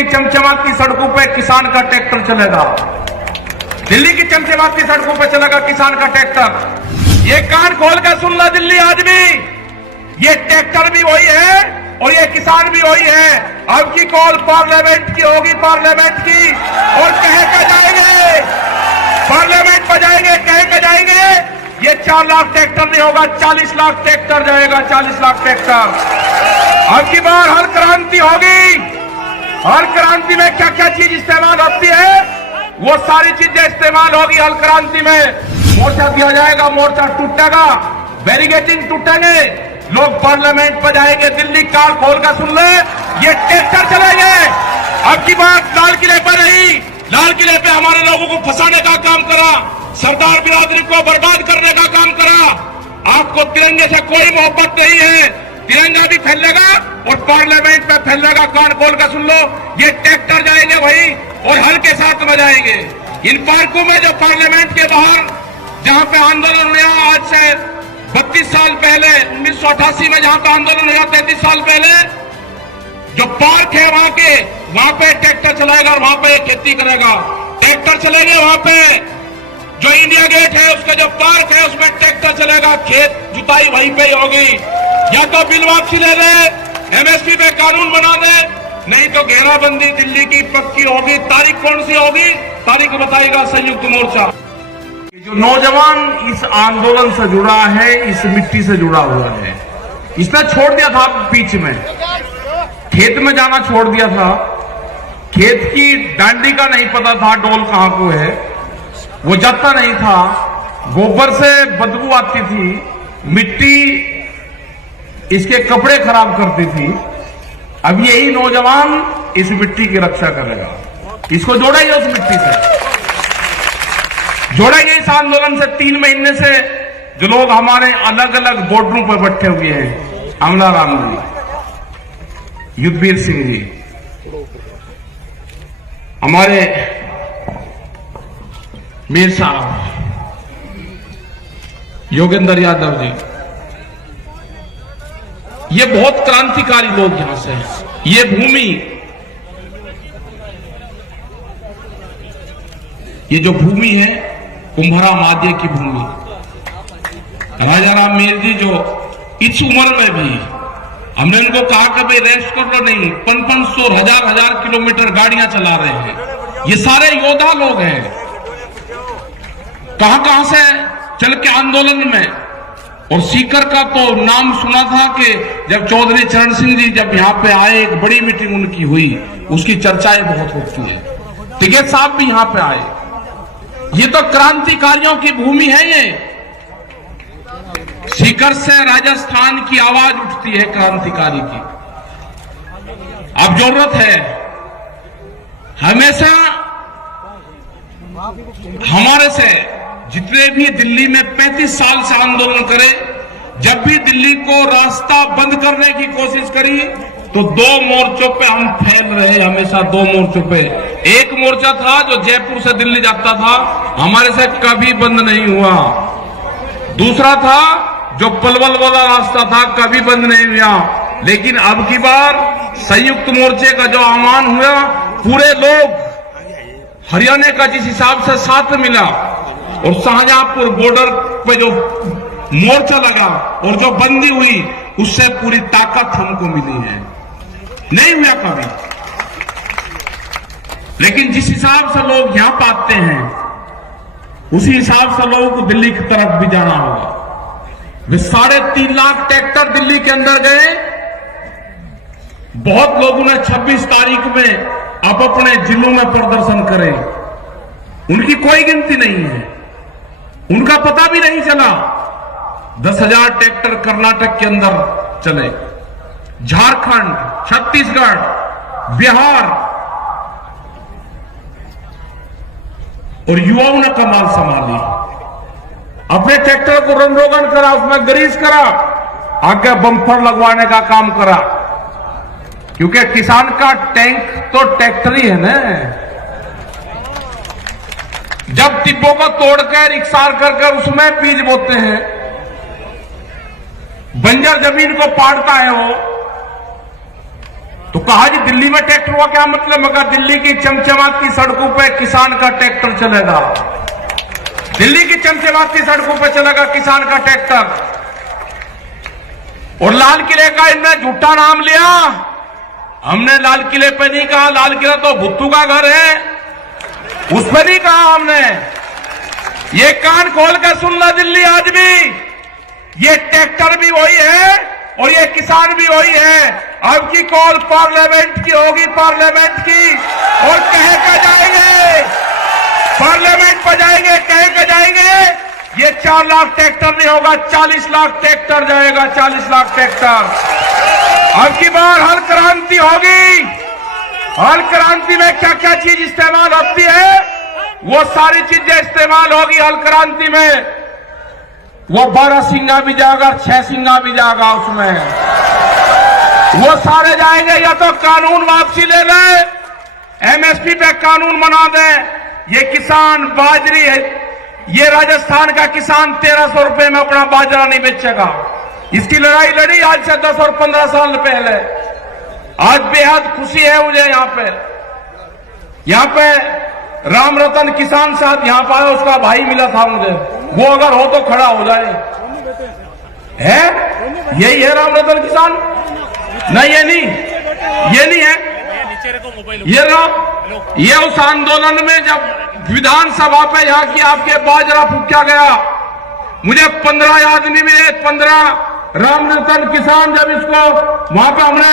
की चमचमाती सड़कों पे किसान का ट्रैक्टर चलेगा। दिल्ली की चमचमाती सड़कों पे चलेगा किसान का ट्रैक्टर। ये कान खोल कर सुन लो दिल्ली आदमी, ये ट्रैक्टर भी वही है और ये किसान भी वही है। अब की कॉल पार्लियामेंट की होगी, पार्लियामेंट की, और कह कर जाएंगे, पार्लियामेंट में जाएंगे, कह कर जाएंगे ये 4 लाख ट्रैक्टर नहीं होगा, 40 लाख ट्रैक्टर जाएगा, 40 लाख ट्रैक्टर। अब की बार हर क्रांति होगी। हर क्रांति में क्या क्या चीज इस्तेमाल होती है वो सारी चीजें इस्तेमाल होगी हर क्रांति में। मोर्चा दिया जाएगा, मोर्चा टूटेगा, बैरिकेडिंग टूटेंगे, लोग पार्लियामेंट पर जाएंगे। दिल्ली काल खोल कर सुन ले, ये ट्रैक्टर चलेंगे। अब की बात लाल किले पर नहीं, लाल किले पे हमारे लोगों को फंसाने का काम करा, सरदार बिरादरी को बर्बाद करने का काम करा। आपको तिरंगे से कोई मोहब्बत नहीं है, तिरंगा भी फैलेगा और पार्लियामेंट में फैलेगा। कान खोल कर सुन लो, ये ट्रैक्टर जाएंगे वही और हल के साथ में जाएंगे। इन पार्कों में जो पार्लियामेंट के बाहर जहां पे आंदोलन हुआ आज से 32 साल पहले, 1988 में जहां पे आंदोलन हुआ 33 साल पहले, जो पार्क है वहां पे ट्रैक्टर चलाएगा और वहां पे खेती करेगा। ट्रैक्टर चलेंगे वहां पे। जो इंडिया गेट है उसका जो पार्क है उसमें ट्रैक्टर चलेगा, खेत जुताई वहीं पे ही होगी। या तो बिल वापसी ले ले, एमएसपी पे कानून बना दे, नहीं तो घेराबंदी दिल्ली की पक्की होगी। तारीख कौन सी होगी, तारीख बताएगा संयुक्त मोर्चा। जो नौजवान इस आंदोलन से जुड़ा है, इस मिट्टी से जुड़ा हुआ है, इसने छोड़ दिया था बीच में, खेत में जाना छोड़ दिया था। खेत की डांडी का नहीं पता था डोल कहां को है, वो जाता नहीं था। गोबर से बदबू आती थी, मिट्टी इसके कपड़े खराब करती थी। अब यही नौजवान इस मिट्टी की रक्षा करेगा। इसको जोड़ेंगे उस मिट्टी से, जोड़ेंगे इस आंदोलन से। 3 महीने से जो लोग हमारे अलग अलग बॉर्डरों पर बैठे हुए हैं, अमला राम जी, युद्धवीर सिंह जी, हमारे मीर साहब, योगेंद्र यादव जी, ये बहुत क्रांतिकारी लोग यहां से हैं। ये भूमि, ये जो भूमि है कुंभरा माध्य की भूमि, राजा राम मीर जी जो इस उम्र में भी हमने उनको कहा कि भाई रेस्ट कर लो, नहीं, 500 हजार किलोमीटर गाड़ियां चला रहे हैं। ये सारे योद्धा लोग हैं, कहां से चल के आंदोलन में। और सीकर का तो नाम सुना था कि जब चौधरी चरण सिंह जी जब यहां पे आए, एक बड़ी मीटिंग उनकी हुई, उसकी चर्चाएं बहुत होती है। टिकैत साहब भी यहां पे आए। ये तो क्रांतिकारियों की भूमि है। ये सीकर से राजस्थान की आवाज उठती है क्रांतिकारी की। अब जरूरत है हमेशा हमारे से जितने भी दिल्ली में 35 साल से आंदोलन करे, जब भी दिल्ली को रास्ता बंद करने की कोशिश करी तो 2 मोर्चों पे हम फैल रहे, हमेशा 2 मोर्चों पे। एक मोर्चा था जो जयपुर से दिल्ली जाता था, हमारे से कभी बंद नहीं हुआ। दूसरा था जो पलवल वाला रास्ता था, कभी बंद नहीं हुआ। लेकिन अब की बार संयुक्त मोर्चे का जो आह्वान हुआ, पूरे लोग हरियाणा का जिस हिसाब से साथ मिला और शाहजहांपुर बॉर्डर पे जो मोर्चा लगा और जो बंदी हुई, उससे पूरी ताकत हमको मिली है। नहीं हुआ कभी। लेकिन जिस हिसाब से लोग यहां पाते हैं, उसी हिसाब से लोगों को दिल्ली की तरफ भी जाना होगा। वे 3.5 लाख ट्रैक्टर दिल्ली के अंदर गए। बहुत लोगों ने 26 तारीख में अब अपने जिलों में प्रदर्शन करे, उनकी कोई गिनती नहीं है, उनका पता भी नहीं चला। 10,000 ट्रैक्टर कर्नाटक के अंदर चले, झारखंड, छत्तीसगढ़, बिहार, और युवाओं ने कमाल संभाली। अपने ट्रैक्टर को रंग रोगन करा, उसमें ग्रीस करा, आगे बम्पर लगवाने का काम करा, क्योंकि किसान का टैंक तो ट्रैक्टर ही है ना। जब टिब्बों को तोड़कर इकसार कर उसमें बीज बोते हैं, बंजर जमीन को पाड़ता है वो, तो कहा जी दिल्ली में ट्रैक्टर हुआ क्या मतलब? मगर दिल्ली की चमचमाती सड़कों पे किसान का ट्रैक्टर चलेगा। दिल्ली की चमचमाती सड़कों पे चलेगा किसान का ट्रैक्टर। और लाल किले का इनने झूठा नाम लिया। हमने लाल किले पे नहीं कहा, लाल किला तो भुट्टू का घर है, उस पर नहीं कहा हमने। ये कान खोल कर सुनना दिल्ली आदमी, ये ट्रैक्टर भी वही है और ये किसान भी वही है। अब की कॉल पार्लियामेंट की होगी, पार्लियामेंट की, और कह कर जाएंगे, पार्लियामेंट पर जाएंगे, कह कर जाएंगे। ये 4 लाख ट्रैक्टर नहीं होगा, 40 लाख ट्रैक्टर जाएगा, 40 लाख ट्रैक्टर। अब की बार हर क्रांति होगी। हर क्रांति में क्या क्या चीज इस्तेमाल होती है, वो सारी चीजें इस्तेमाल होगी हल क्रांति में। वो 12 सिंगा भी जाएगा, 6 सिंगा भी जाएगा, उसमें वो सारे जाएंगे। या तो कानून वापसी ले ले, एमएसपी पे कानून बना दे। ये किसान बाजरी है, ये राजस्थान का किसान 1300 रुपए में अपना बाजरा नहीं बेचेगा। इसकी लड़ाई लड़ी आज से 10 और 15 साल पहले। आज बेहद खुशी है मुझे यहाँ पे राम रतन किसान साहब यहाँ पर आया, उसका भाई मिला था मुझे। वो अगर हो तो खड़ा हो जाए। है यही है राम रतन किसान? नहीं, ये नहीं है। ये उस आंदोलन में जब विधानसभा पे यहाँ की आपके बाजरा फूका गया, मुझे 15 आदमी मिले, 15 राम रतन किसान। जब इसको वहां पे हमने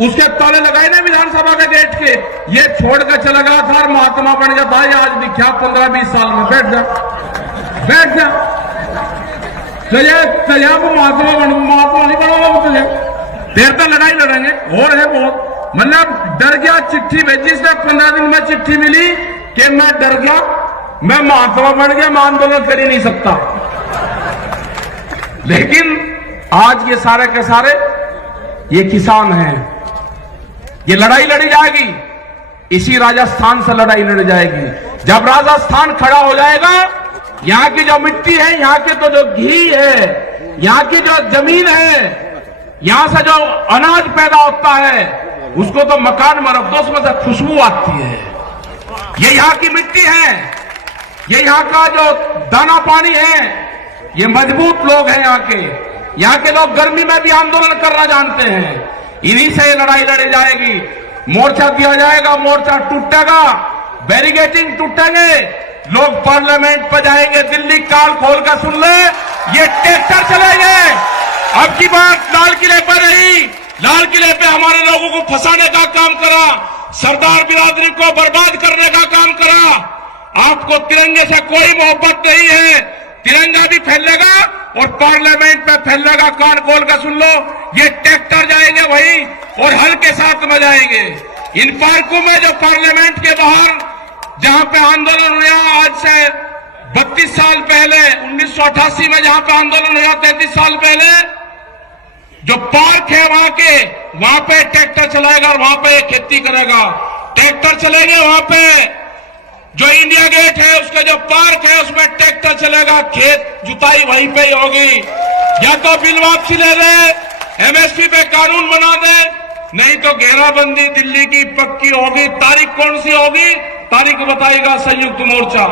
उसके ताले लगाए ना विधानसभा के गेट के, ये छोड़ कर चला गया था और महात्मा बन गया था। ये आज दिखा 15-20 साल में। बैठ जा तुझे वो महात्मा नहीं बनाऊंगा तुझे। देर तक लड़ाई लड़ेंगे और है बहुत। मतलब डर गया, चिट्ठी भेजी से 15 दिन में चिट्ठी मिली कि मैं डर गया, मैं महात्मा बन गया, मैं आंदोलन कर ही नहीं सकता। लेकिन आज ये सारे के सारे ये किसान हैं। ये लड़ाई लड़ी जाएगी, इसी राजस्थान से लड़ाई लड़ी जाएगी। जब राजस्थान खड़ा हो जाएगा, यहाँ की जो मिट्टी है, यहाँ के तो जो घी है, यहाँ की जो जमीन है, यहाँ से जो अनाज पैदा होता है, उसको तो मकान में रख दो, उसमें से खुशबू आती है। ये यहाँ की मिट्टी है, ये यहाँ का जो दाना पानी है, ये मजबूत लोग हैं यहाँ के लोग गर्मी में भी आंदोलन करना जानते हैं। इन्हीं से लड़ाई लड़ी जाएगी। मोर्चा दिया जाएगा, मोर्चा टूटेगा, बैरिकेडिंग टूटेंगे, लोग पार्लियामेंट पर जाएंगे। दिल्ली काल खोल कर सुन ले, ये ट्रैक्टर चलेंगे। अब की बात लाल किले पर नहीं, लाल किले पे हमारे लोगों को फंसाने का काम करा, सरदार बिरादरी को बर्बाद करने का काम करा। आपको तिरंगे से कोई मोहब्बत नहीं है। तिरंगा भी फैलेगा और पार्लियामेंट पे फैलेगा। कान खोल कर सुन लो, ये ट्रैक्टर जाएंगे वही और हल के साथ में जाएंगे। इन पार्कों में जो पार्लियामेंट के बाहर जहां पे आंदोलन हुआ आज से 32 साल पहले, 1988 में जहां पे आंदोलन हुआ 33 साल पहले, जो पार्क है वहां पे ट्रैक्टर चलाएगा और वहां पे खेती करेगा। ट्रैक्टर चलेंगे वहां पे। जो इंडिया गेट है उसका जो पार्क है उसमें ट्रैक्टर चलेगा। खेत जुताई वहीं पे ही होगी। या तो बिल वापसी ले ले, एमएसपी पे कानून बना दे, नहीं तो घेराबंदी दिल्ली की पक्की होगी। तारीख कौन सी होगी? तारीख बताएगा संयुक्त मोर्चा।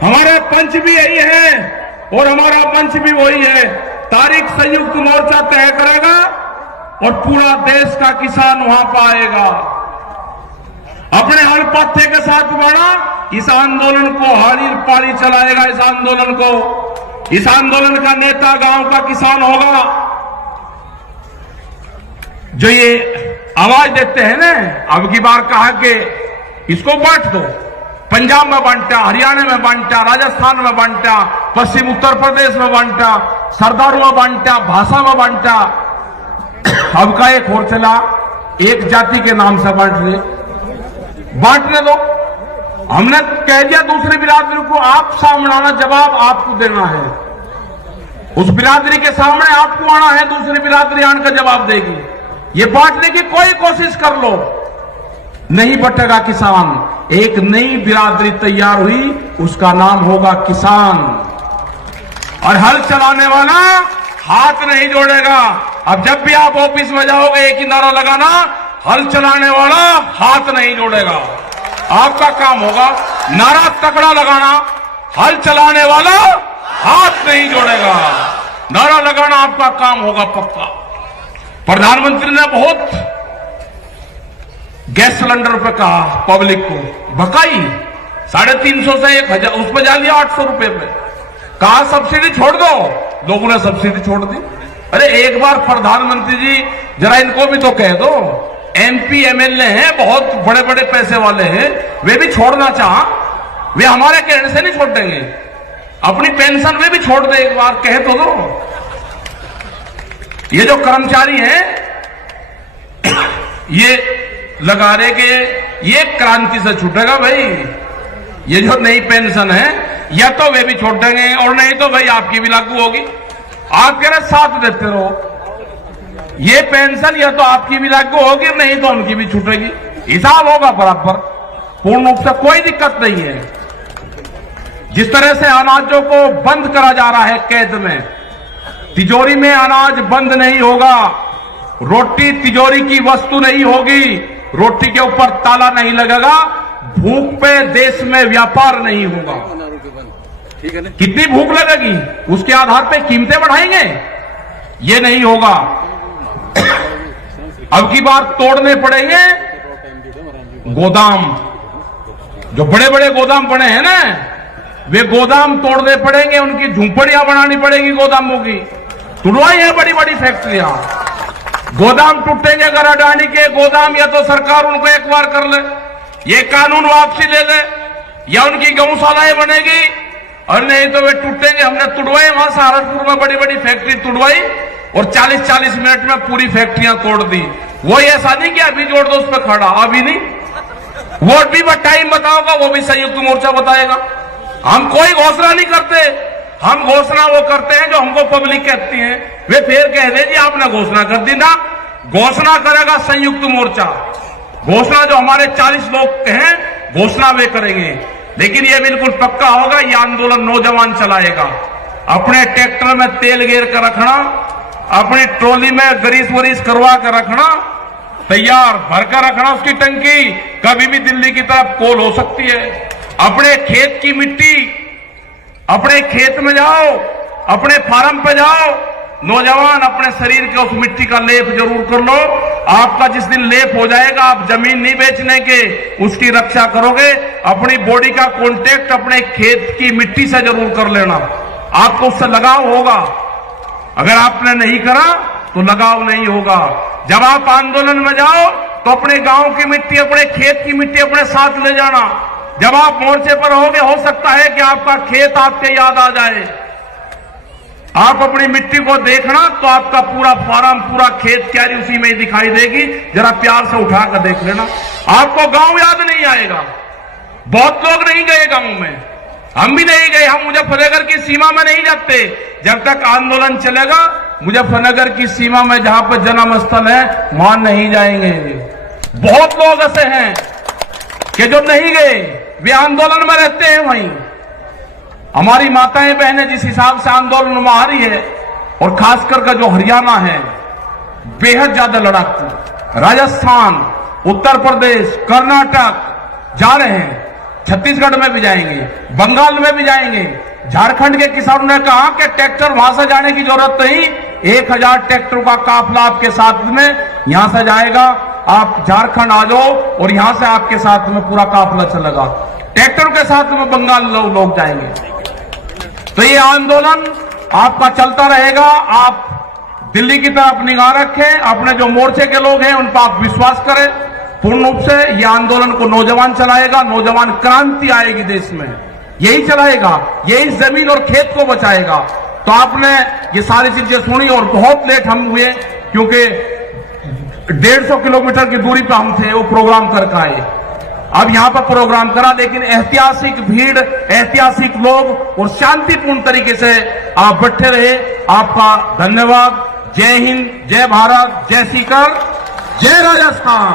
हमारे पंच भी यही है और हमारा मंच भी वही है। तारीख संयुक्त मोर्चा तय करेगा और पूरा देश का किसान वहां पर आएगा। अपने हर पत्थे के साथ बढ़ा, इस आंदोलन को हाली पाली चलाएगा। इस आंदोलन का नेता गांव का किसान होगा। जो ये आवाज देते हैं ना, अब की बार कहा कि इसको बांट दो, पंजाब में बांटा, हरियाणा में बांटा, राजस्थान में बांटा, पश्चिम उत्तर प्रदेश में बांटा, सरदारों में बांटा, भाषा में बांटा। अब का एक और चला, एक जाति के नाम से बांटने दो। हमने कह दिया दूसरी बिरादरी को, आप सामने जवाब आपको देना है। उस बिरादरी के सामने आपको आना है, दूसरी बिरादरी आने का जवाब देगी। ये बांटने की कोई कोशिश कर लो, नहीं बटेगा किसान। एक नई बिरादरी तैयार हुई, उसका नाम होगा किसान। और हल चलाने वाला हाथ नहीं जोड़ेगा, अब जब भी आप ऑफिस में जाओगे एक ही नारा लगाना, हल चलाने वाला हाथ नहीं जोड़ेगा। आपका काम होगा नारा तगड़ा लगाना, हल चलाने वाला हाथ नहीं जोड़ेगा। नारा लगाना आपका काम होगा पक्का। प्रधानमंत्री ने बहुत गैस सिलेंडर पे कहा, पब्लिक को भकाई 350 से 1000, उस पर जा लिया 800 रुपए पे। कहा सब्सिडी छोड़ दो, लोगों ने सब्सिडी छोड़ दी। अरे एक बार प्रधानमंत्री जी जरा इनको भी तो कह दो, एमपी एमएलए हैं, बहुत बड़े बड़े पैसे वाले हैं, वे भी छोड़ना चाह, वे हमारे कहने से नहीं छोड़ देंगे। अपनी पेंशन वे भी छोड़ दे, एक बार कह तो दो। ये जो कर्मचारी हैं ये लगा रहे कि ये क्रांति से छूटेगा भाई, ये जो नई पेंशन है या तो वे भी छोड़ देंगे और नहीं तो भाई आपकी भी लागू होगी। आप कह रहे साथ देते रहो, ये पेंशन या तो आपकी भी लागू होगी नहीं तो उनकी भी छूटेगी, हिसाब होगा बराबर, पूर्ण रूप से कोई दिक्कत नहीं है। जिस तरह से अनाजों को बंद करा जा रहा है कैद में, तिजोरी में अनाज बंद नहीं होगा, रोटी तिजोरी की वस्तु नहीं होगी, रोटी के ऊपर ताला नहीं लगेगा, भूख पे देश में व्यापार नहीं होगा। कितनी भूख लगेगी उसके आधार पे कीमतें बढ़ाएंगे, ये नहीं होगा। अब की बार तोड़ने पड़ेंगे गोदाम, जो बड़े बड़े गोदाम बने हैं ना, वे गोदाम तोड़ने पड़ेंगे, उनकी झुंपड़ियां बनानी पड़ेगी गोदामों की, तुड़वाई है बड़ी बड़ी फैक्ट्रियां। गोदाम टूटेंगे अगर अडानी के गोदाम, या तो सरकार उनको एक बार कर ले, ये कानून वापसी ले ले, या उनकी गौशालाएं बनेगी, और नहीं तो वे टूटेंगे। हमने तुड़वाई, वहां सहारनपुर में बड़ी बड़ी फैक्ट्री तुड़वाई और 40-40 मिनट में पूरी फैक्ट्रियां तोड़ दी। वो ऐसा नहीं कि अभी जोड़ दो उस पर खड़ा, अभी नहीं, वोट भी टाइम बताओगा, वो भी संयुक्त मोर्चा बताएगा। हम कोई घोषणा नहीं करते, हम घोषणा वो करते हैं जो हमको पब्लिक कहती है। वे फिर कह दे जी आपने घोषणा कर दी ना, घोषणा करेगा संयुक्त मोर्चा, घोषणा जो हमारे 40 लोग हैं घोषणा वे करेंगे। लेकिन ये बिल्कुल पक्का होगा, ये आंदोलन नौजवान चलाएगा। अपने ट्रैक्टर में तेल घेर कर रखना, अपनी ट्रॉली में ग्रीस वरीस करवा कर रखना, तैयार भरकर रखना उसकी टंकी, कभी भी दिल्ली की तरफ कोल हो सकती है। अपने खेत की मिट्टी, अपने खेत में जाओ, अपने फार्म पे जाओ, नौजवान अपने शरीर के उस मिट्टी का लेप जरूर कर लो। आपका जिस दिन लेप हो जाएगा, आप जमीन नहीं बेचने के, उसकी रक्षा करोगे। अपनी बॉडी का कांटेक्ट अपने खेत की मिट्टी से जरूर कर लेना, आपको उससे लगाव होगा। अगर आपने नहीं करा तो लगाव नहीं होगा। जब आप आंदोलन में जाओ तो अपने गांव की मिट्टी, अपने खेत की मिट्टी अपने साथ ले जाना। जब आप मोर्चे पर रहोगे, हो सकता है कि आपका खेत आपके याद आ जाए। आप अपनी मिट्टी को देखना तो आपका पूरा फार्म, पूरा खेत क्यारी उसी में ही दिखाई देगी। जरा प्यार से उठाकर देख लेना, आपको गांव याद नहीं आएगा। बहुत लोग नहीं गए गांव में, हम भी नहीं गए, हम मुजफ्फरनगर की सीमा में नहीं जाते। जब तक आंदोलन चलेगा मुजफ्फरनगर की सीमा में जहां पर जन्म स्थल है वहां नहीं जाएंगे। बहुत लोग ऐसे हैं कि जो नहीं गए, वे आंदोलन में रहते हैं वहीं। हमारी माताएं बहनें जिस हिसाब से आंदोलन में आ रही है, और खासकर का जो हरियाणा है बेहद ज्यादा लड़ाकू, राजस्थान, उत्तर प्रदेश, कर्नाटक जा रहे हैं, छत्तीसगढ़ में भी जाएंगे, बंगाल में भी जाएंगे। झारखंड के किसानों ने कहा कि ट्रैक्टर वहां से जाने की जरूरत नहीं, 1000 ट्रैक्टरों का काफिला आपके साथ में यहां से जाएगा, आप झारखंड आ जाओ और यहां से आपके साथ में पूरा काफिला चलेगा। ट्रैक्टरों के साथ में बंगाल लोग जाएंगे। तो ये आंदोलन आपका चलता रहेगा। आप दिल्ली की तरफ निगाह रखें, अपने जो मोर्चे के लोग हैं उन पर आप विश्वास करें। पूर्ण रूप से ये आंदोलन को नौजवान चलाएगा, नौजवान क्रांति आएगी देश में, यही चलाएगा, यही जमीन और खेत को बचाएगा। तो आपने ये सारी चीजें सुनी और बहुत लेट हम हुए, क्योंकि 150 किलोमीटर की दूरी पर हम थे, वो प्रोग्राम करके आए। अब यहां पर प्रोग्राम करा, लेकिन ऐतिहासिक भीड़, ऐतिहासिक लोग और शांतिपूर्ण तरीके से आप बैठे रहे। आपका धन्यवाद। जय हिंद, जय भारत, जय सीकर, जय राजस्थान।